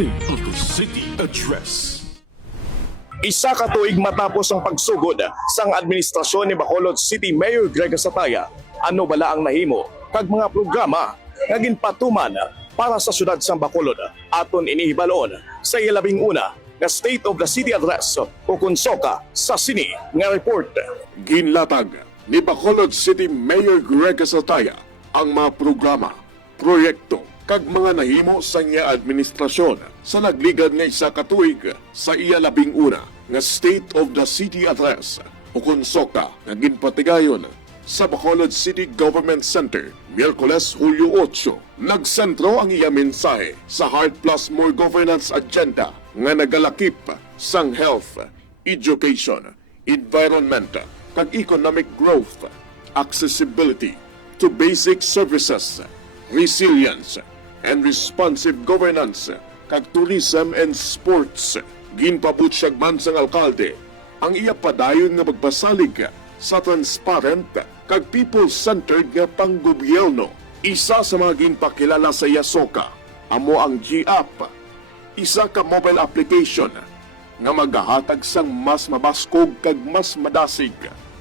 State of the City Address. Isa ka tuig matapos ang pagsugod sang administrasyon ni Bacolod City Mayor Greg Sataya, ano bala ang nahimo kag mga programa nga ginpatuman para sa syudad sang Bacolod aton inihibalon sa ilabing una nga State of the City Address o kunsoka sa sini nga report. Ginlatag ni Bacolod City Mayor Greg Sataya ang mga programa, proyekto kag mga nahimo sa iya administrasyon sa nagligad nga isa ka tuig sa iya labing una nga State of the City Address o kunsoka nga ginpatigayon sa Bacolod City Government Center Miyerkules Hulyo 8. Nagsentro ang iya mensahe sa Heart Plus More Governance Agenda nga nagalakip sang health, education, environment kag economic growth, accessibility to basic services, resilience, and responsive governance, kag tourism and sports. Ginpabutyag man sang alkalde ang iya padayon nga magbasalig sa transparent kag people-centered nga panggobyerno. Isa sa mga ginpakilala sa iya soka amo ang G-App, isa ka mobile application nga maghahatag sang mas mabaskog kag mas madasig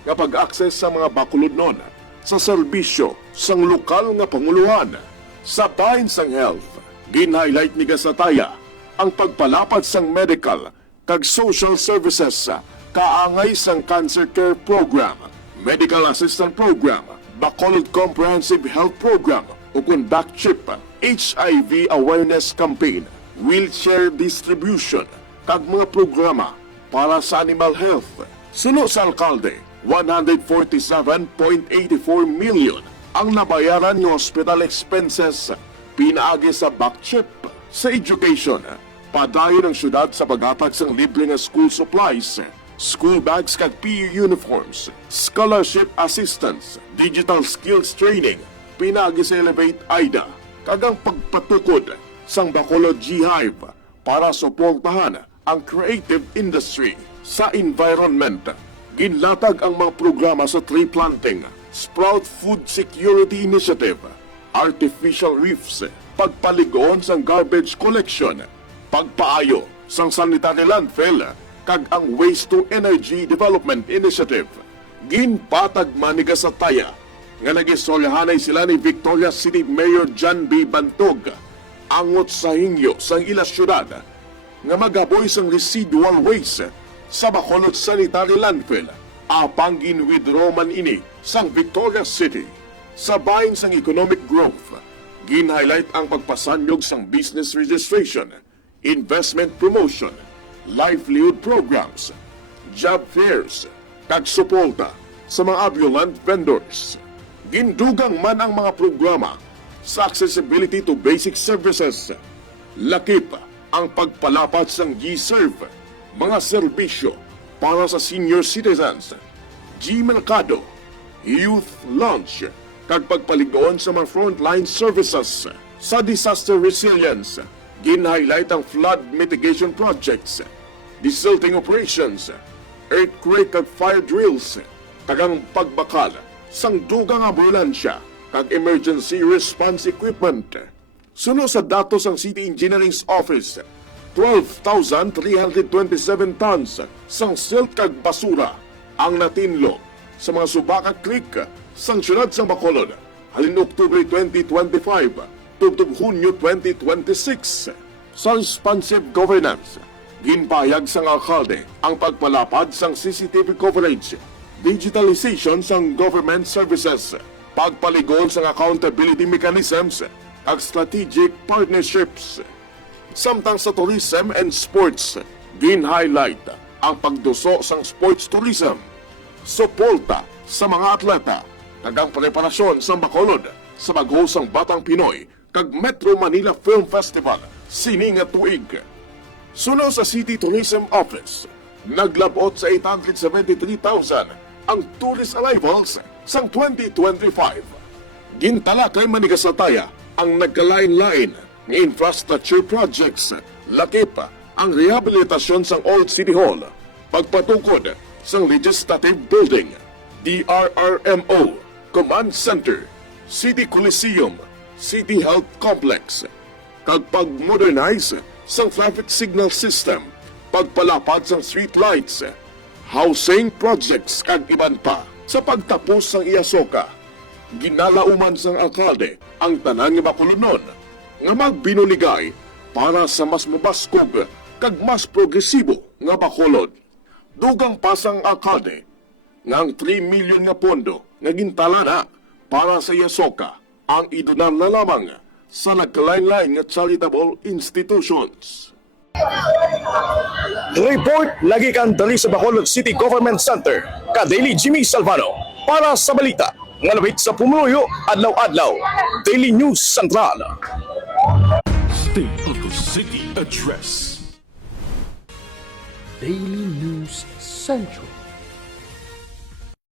nga pag-access sa mga bakulodnon sa serbisyo sang lokal nga panguluhan. Sa bahin sang health, gin-highlight ni Gasataya ang pagpalapad sang medical kag social services kaangay sang cancer care program, medical assistant program, Bacolod Comprehensive Health Program o kung BACCHIP, HIV awareness campaign, wheelchair distribution kag mga programa para sa animal health. Suno sa alkalde, 147.84 million ang nabayaran ng hospital expenses pinaagi sa BACCHIP. Sa education, padayon ang syudad sa paghatag sang libre nga school supplies, school bags kag PE uniforms, scholarship assistance, digital skills training, pinaagi sa Elevate AIDA, kag ang pagpatukod sang Bacolod G-Hive para suportahan ang creative industry. Sa environment, ginlatag ang mga programa sa tree planting, Sprout Food Security Initiative, artificial reefs, pagpaligon sang garbage collection, pagpaayo sang sanitary landfill, kag ang Waste to Energy Development Initiative. Ginpatag man ni Gasataya nga nagisolyahanay sila ni Victoria City Mayor John B. Bantog angot sa hingyo sang ila syudad nga magaboy sang residual waste sa Bacolod Sanitary Landfill. Apang ginwithdraw man ini sang Victoria City. Sa bahin sang economic growth, gin-highlight ang pagpasanyog sang business registration, investment promotion, livelihood programs, job fairs, kag suporta sa mga ambulant vendors. Gindugang man ang mga programa sa accessibility to basic services. Lakip ang pagpalapat sang G-Serve, mga serbisyo para sa senior citizens, G-Mercado, youth lunch, kag pagpaligoon sa mga frontline services. Sa disaster resilience, gin-highlight ang flood mitigation projects, desilting operations, earthquake kag fire drills, kag ang pagbakal sang dugang ambulansya kag emergency response equipment. Suno sa datos ang City Engineering's Office, 12,327 tons sang silt kag basura ang natinlo sa mga Subaka Creek sang syudad sang Bacolod halin Oktubre 2025 tubtub Hunyo 2026. Sa responsive governance, ginpahayag sang alkalde ang pagpalapad sang CCTV coverage, digitalization sang government services, pagpaligon sang accountability mechanisms ag strategic partnerships. Samtang sa tourism and sports, gin-highlight ang pagduso sang sports tourism, suporta sa mga atleta, kag ang preparasyon sa Bacolod sa pag-host sang Batang Pinoy kag Metro Manila Film Festival sining nga tuig. Suno sa City Tourism Office, naglabot sa 873,000 ang tourist arrivals sang 2025. Gintalakay man ni Gasataya ang nagkalain-lain ng infrastructure projects, lakip ang rehabilitasyon sang Old City Hall, pagpatukod sang Legislative Building, DRRMO, Command Center, City Coliseum, City Health Complex, kag pag-modernize sa traffic signal system, pagpalapad sa street lights, housing projects kag iban pa. Sa pagtapos ng Iasoka, ginalauman sang alkalde ang tanan nga Bacolonon nga magbinuligay para sa mas mabaskog kag mas progresibo nga Bacolod. Dugang pasang alkalde nga ang 3 million nga pondo nga gintala na para sa Iasoka ang idunan na lamang sa nagkalain-lain nga charitable institutions. Report lagi kan dali sa Bacolod City Government Center. Ka-Daily Jimmy Salvano para sa balita nga labit sa pumuloyo adlaw-adlaw. Daily News Central. State of the City Address. Daily News Central.